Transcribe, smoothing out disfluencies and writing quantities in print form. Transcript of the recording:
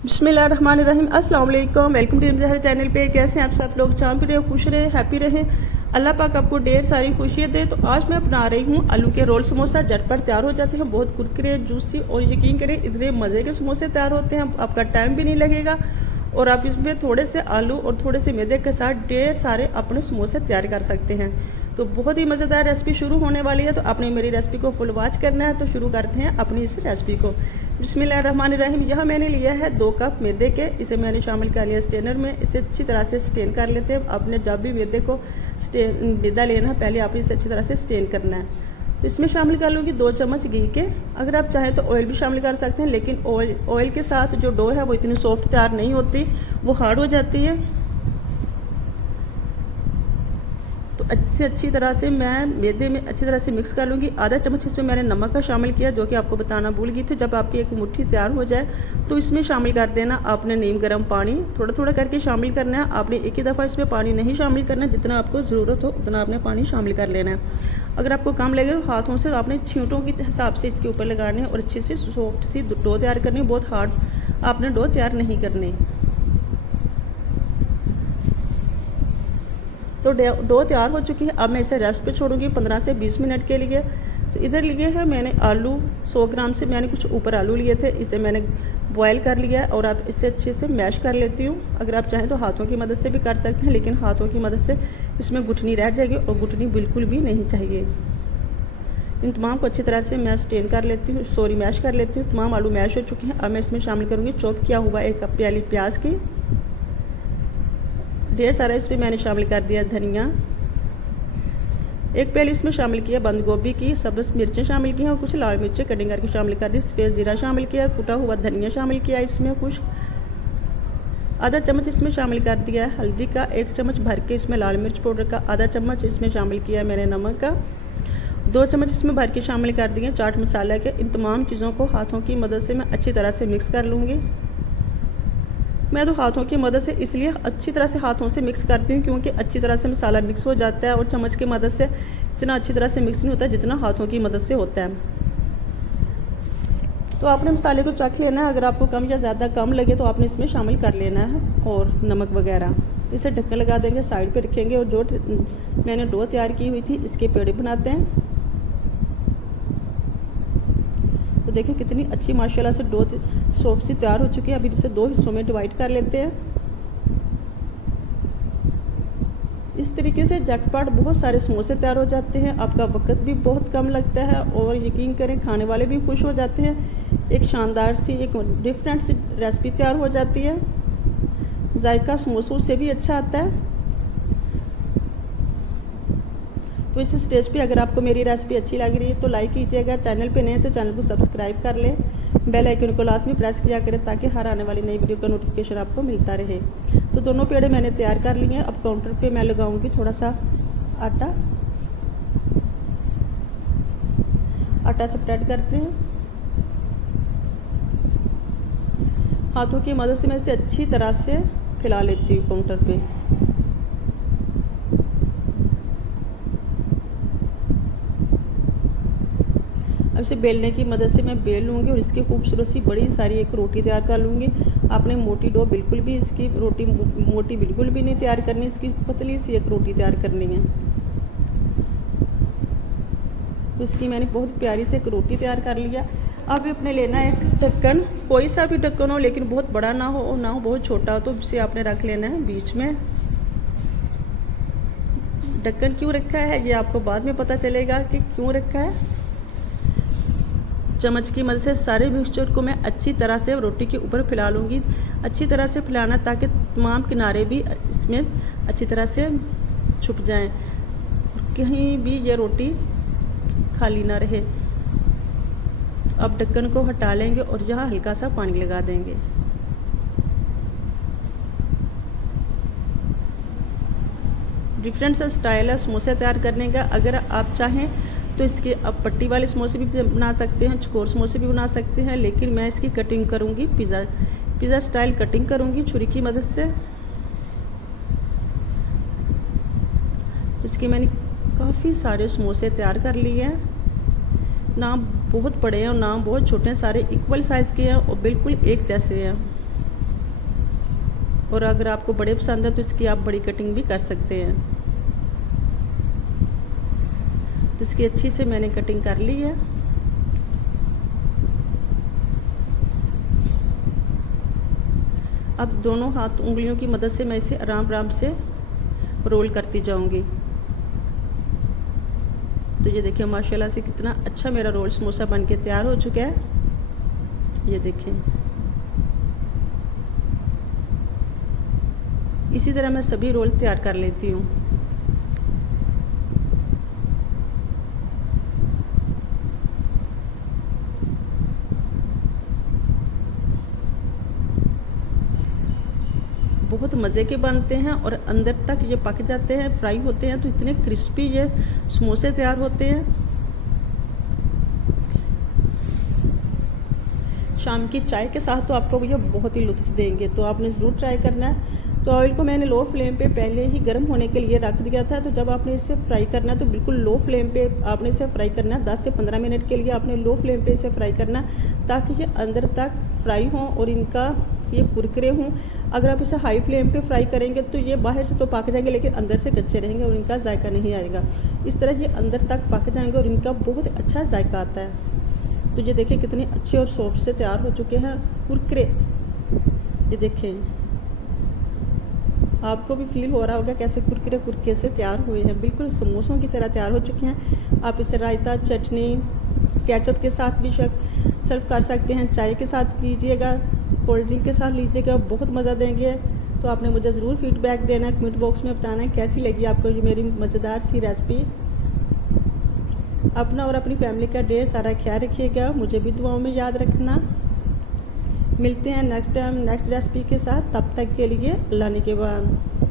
बिस्मिल्लाहिर्रहमानिर्रहीम। अस्सलाम वालेकुम। वेलकम टू ज़हर चैनल पे। कैसे हैं आप सब लोग? जहाँ भी रहे खुश रहे, हैप्पी रहे, अल्लाह पाक आपको ढेर सारी खुशियाँ दे। तो आज मैं बना रही हूँ आलू के रोल समोसा। झटपट तैयार हो जाते हैं, बहुत कुरकुरे जूसी, और यकीन करें इतने मज़े के समोसे तैयार होते हैं, आपका टाइम भी नहीं लगेगा और आप इसमें थोड़े से आलू और थोड़े से मैदे के साथ ढेर सारे अपने समोसे तैयार कर सकते हैं। तो बहुत ही मज़ेदार रेसिपी शुरू होने वाली है। तो आपने मेरी रेसिपी को फुल वॉच करना है। तो शुरू करते हैं अपनी इस रेसिपी को। बिस्मिल्लाहिर्रहमानिर्रहीम। यहाँ मैंने लिया है 2 कप मैदे के, इसे मैंने शामिल कर लिया स्टेनर में। इसे अच्छी तरह से स्टेन कर लेते हैं। आपने जब भी मैदे को मैदा लेना है, पहले आपने इसे अच्छी तरह से स्टेन करना है। तो इसमें शामिल कर लूँगी 2 चम्मच घी के। अगर आप चाहें तो ऑयल भी शामिल कर सकते हैं, लेकिन ऑयल के साथ जो डो है वो इतनी सॉफ्ट तैयार नहीं होती, वो हार्ड हो जाती है। तो अच्छी तरह से मैं मैदे में अच्छी तरह से मिक्स कर लूँगी। आधा चम्मच इसमें मैंने नमक का शामिल किया, जो कि आपको बताना भूल गई थी। जब आपकी एक मुट्ठी तैयार हो जाए तो इसमें शामिल कर देना आपने नीम गर्म पानी। थोड़ा थोड़ा करके शामिल करना है। आपने एक ही दफ़ा इसमें पानी नहीं शामिल करना, जितना आपको ज़रूरत हो उतना आपने पानी शामिल कर लेना है। अगर आपको कम लगे तो हाथों से आपने छींटों के हिसाब से इसके ऊपर लगाने हैं और अच्छी सी सॉफ्ट सी डो तैयार करनी है। बहुत हार्ड आपने डो तैयार नहीं करनी। तो डो तैयार हो चुकी है। अब मैं इसे रेस्ट पे छोड़ूंगी 15 से 20 मिनट के लिए। तो इधर लिए है मैंने आलू, 100 ग्राम से मैंने कुछ ऊपर आलू लिए थे, इसे मैंने बॉयल कर लिया है और अब इसे अच्छे से मैश कर लेती हूँ। अगर आप चाहें तो हाथों की मदद से भी कर सकते हैं, लेकिन हाथों की मदद से इसमें गुठनी रह जाएगी और गुठनी बिल्कुल भी नहीं चाहिए। इन तमाम को अच्छी तरह से मैं स्टेन कर लेती हूँ, मैश कर लेती हूँ। तमाम आलू मैश हो चुके हैं। अब मैं इसमें शामिल करूँगी चॉप किया हुआ 1 कप प्याली प्याज की। ढेर सारा इसमें मैंने शामिल कर दिया धनिया। 1 प्याली इसमें शामिल किया बंद गोभी की, सब्ज़ मिर्चें शामिल की हैं और कुछ लाल मिर्चें कटिंग करके शामिल कर दी। सफ़ेद ज़ीरा शामिल किया, कुटा हुआ धनिया शामिल किया इसमें कुछ। आधा चम्मच इसमें शामिल कर दिया है हल्दी का। 1 चम्मच भर के इसमें लाल मिर्च पाउडर का। आधा चम्मच इसमें शामिल किया मैंने नमक का। 2 चम्मच इसमें भर के शामिल कर दिए चाट मसाला के। इन तमाम चीज़ों को हाथों की मदद से मैं अच्छी तरह से मिक्स कर लूँगी। मैं तो हाथों की मदद से इसलिए अच्छी तरह से हाथों से मिक्स करती हूँ, क्योंकि अच्छी तरह से मसाला मिक्स हो जाता है और चम्मच की मदद से इतना अच्छी तरह से मिक्स नहीं होता जितना हाथों की मदद से होता है। तो आपने मसाले को चख लेना है। अगर आपको कम या ज़्यादा कम लगे तो आपने इसमें शामिल कर लेना है, और नमक वगैरह। इसे ढक्कन लगा देंगे, साइड पे रखेंगे और जो मैंने डो तैयार की हुई थी इसके पेड़े बनाते हैं। तो देखिए कितनी अच्छी माशाल्लाह से डो सॉफ्ट सी तैयार हो चुकी है। अभी इसे 2 हिस्सों में डिवाइड कर लेते हैं। इस तरीके से झटपट बहुत सारे समोसे तैयार हो जाते हैं। आपका वक्त भी बहुत कम लगता है और यकीन करें खाने वाले भी खुश हो जाते हैं। एक शानदार सी, एक डिफरेंट सी रेसिपी तैयार हो जाती है। जायका समोसों से भी अच्छा आता है। तो इस स्टेज पे अगर आपको मेरी रेसिपी अच्छी लग रही है तो लाइक कीजिएगा। चैनल पे नए तो चैनल को सब्सक्राइब कर लें। बेल आइकन को लास्ट में प्रेस किया करें ताकि हर आने वाली नई वीडियो का नोटिफिकेशन आपको मिलता रहे। तो दोनों पेड़े मैंने तैयार कर लिए हैं। अब काउंटर पे मैं लगाऊंगी थोड़ा सा आटा स्प्रेड करते हैं। हाथों की मदद से मैं इसे अच्छी तरह से फैला लेती हूँ काउंटर पे। अब इसे बेलने की मदद से मैं बेल लूँगी और इसकी खूबसूरत सी बड़ी सारी एक रोटी तैयार कर लूँगी। आपने मोटी डो बिल्कुल भी, इसकी रोटी मोटी बिल्कुल भी नहीं तैयार करनी, इसकी पतली सी एक रोटी तैयार करनी है। तो इसकी मैंने बहुत प्यारी से एक रोटी तैयार कर लिया। अब अपने लेना है एक ढक्कन, कोई सा भी ढक्कन हो, लेकिन बहुत बड़ा ना हो बहुत छोटा हो। तो इसे आपने रख लेना है बीच में। ढक्कन क्यों रखा है ये आपको बाद में पता चलेगा कि क्यों रखा है। चम्मच की मदद से सारे मिक्सचर को मैं अच्छी तरह से रोटी के ऊपर फैला लूँगी। अच्छी तरह से फैलाना ताकि तमाम किनारे भी इसमें अच्छी तरह से छुप जाएं, कहीं भी ये रोटी खाली ना रहे। अब ढक्कन को हटा लेंगे और यहाँ हल्का सा पानी लगा देंगे। डिफरेंट सा स्टाइल है समोसे तैयार करने का। अगर आप चाहें तो इसके अब पट्टी वाले समोसे भी बना सकते हैं, चकोर समोसे भी बना सकते हैं, लेकिन मैं इसकी कटिंग करूँगी पिज़्ज़ा स्टाइल कटिंग करूँगी छुरी की मदद से। इसके मैंने काफ़ी सारे समोसे तैयार कर लिए हैं। ना बहुत बड़े हैं और ना बहुत छोटे हैं, सारे इक्वल साइज़ के हैं और बिल्कुल एक जैसे हैं। और अगर आपको बड़े पसंद है तो इसकी आप बड़ी कटिंग भी कर सकते हैं। तो इसकी अच्छी से मैंने कटिंग कर ली है। अब दोनों हाथ उंगलियों की मदद से मैं इसे आराम आराम से रोल करती जाऊंगी। तो ये देखिए माशाल्लाह से कितना अच्छा मेरा रोल समोसा बन के तैयार हो चुका है। ये देखें, इसी तरह मैं सभी रोल तैयार कर लेती हूँ। बहुत मज़े के बनते हैं और अंदर तक ये पक जाते हैं, फ्राई होते हैं तो इतने क्रिस्पी ये समोसे तैयार होते हैं। शाम की चाय के साथ तो आपको ये बहुत ही लुत्फ़ देंगे, तो आपने ज़रूर ट्राई करना है। तो ऑयल को मैंने लो फ्लेम पे पहले ही गर्म होने के लिए रख दिया था। तो जब आपने इसे फ्राई करना है तो बिल्कुल लो फ्लेम पे आपने इसे फ्राई करना है। 10 से 15 मिनट के लिए आपने लो फ्लेम पे इसे फ्राई करना है ताकि ये अंदर तक फ्राई हों और इनका ये कुरकुरे हों। अगर आप इसे हाई फ्लेम पे फ्राई करेंगे तो ये बाहर से तो पक जाएंगे लेकिन अंदर से कच्चे रहेंगे और इनका जायका नहीं आएगा। इस तरह ये अंदर तक पक जाएंगे और इनका बहुत अच्छा जायका आता है। तो ये देखिए कितने अच्छे और सॉफ्ट से तैयार हो चुके हैं कुरकुरे। ये देखें, आपको भी फील हो रहा होगा कैसे कुरकुरे कुरकुरे से तैयार हुए हैं, बिल्कुल समोसों की तरह तैयार हो चुके हैं। आप इसे रायता, चटनी, केचप के साथ भी सर्व कर सकते हैं, चाय के साथ लीजिएगा, कोल्ड ड्रिंक के साथ लीजिएगा, बहुत मज़ा देंगे। तो आपने मुझे ज़रूर फीडबैक देना है, कमेंट बॉक्स में बताना है कैसी लगी आपको ये मेरी मज़ेदार सी रेसिपी। अपना और अपनी फैमिली का ढेर सारा ख्याल रखिएगा, मुझे भी दुआओं में याद रखना। मिलते हैं नेक्स्ट टाइम नेक्स्ट रेसिपी के साथ, तब तक के लिए अल्लाह निगहबान।